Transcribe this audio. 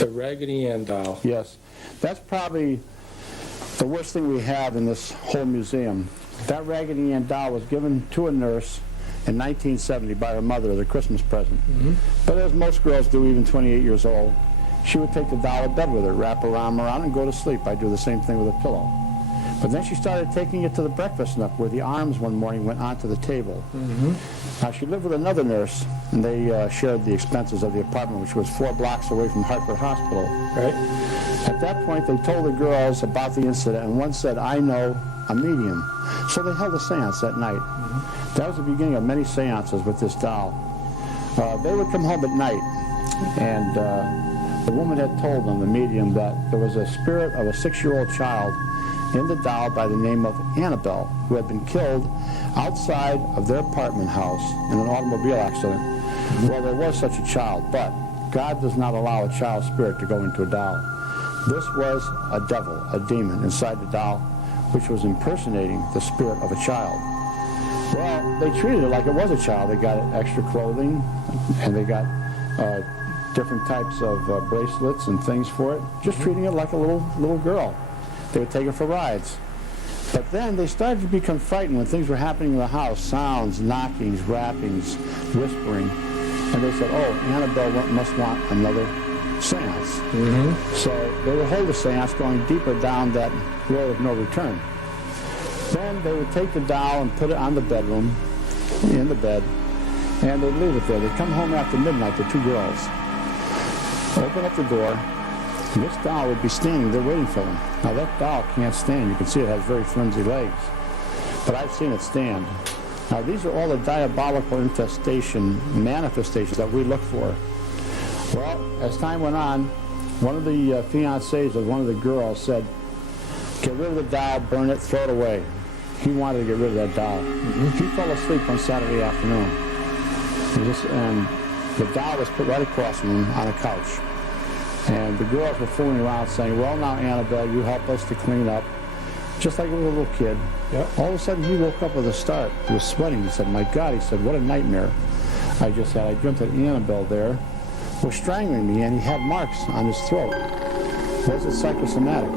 The Raggedy Ann doll. Yes. That's probably the worst thing we have in this whole museum. That Raggedy Ann doll was given to a nurse in 1970 by her mother as a Christmas present. But as most girls do, even 28 years old, she would take the doll to bed with her, wrap her arm around, and go to sleep. I do the same thing with a pillow. But then she started taking it to the breakfast nook, where the arms one morning went onto the table. Now, she lived with another nurse, and they shared the expenses of the apartment, which was 4 blocks away from Hartford Hospital. Right. At that point, they told the girls about the incident, and one said, "I know a medium." So they held a seance that night. That was the beginning of many seances with this doll. They would come home at night, and the woman had told them, the medium, that there was a spirit of a 6-year-old child in the doll by the name of Anabelle, who had been killed outside of their apartment house in an automobile accident. Well, there was such a child, but God does not allow a child spirit to go into a doll. This was a devil, a demon, inside the doll, which was impersonating the spirit of a child. Well, they treated it like it was a child. They got extra clothing, and they got different types of bracelets and things for it, just treating it like a little girl. They would take her for rides. But then they started to become frightened when things were happening in the house, sounds, knockings, rappings, whispering. And they said, "Oh, Anabelle must want another seance." So they would hold a seance going deeper down that road of no return. Then they would take the doll and put it on the bedroom, in the bed, and they'd leave it there. They'd come home after midnight, the 2 girls, open up the door, and this doll would be standing there waiting for them. Now that doll can't stand. You can see it has very flimsy legs, but I've seen it stand. Now these are all the diabolical manifestations that we look for. Well, as time went on, one of the fiancés of one of the girls said, "Get rid of the doll, burn it, throw it away." He wanted to get rid of that doll. He fell asleep on Saturday afternoon. And the doll was put right across from him on a couch. And the girls were fooling around saying, "Well, now, Anabelle, you help us to clean up," just like he was a little kid. All of a sudden, he woke up with a start. He was sweating. He said, "My God," he said, "what a nightmare I just had. I dreamt that Anabelle there was strangling me, and he had marks on his throat." Was it psychosomatic?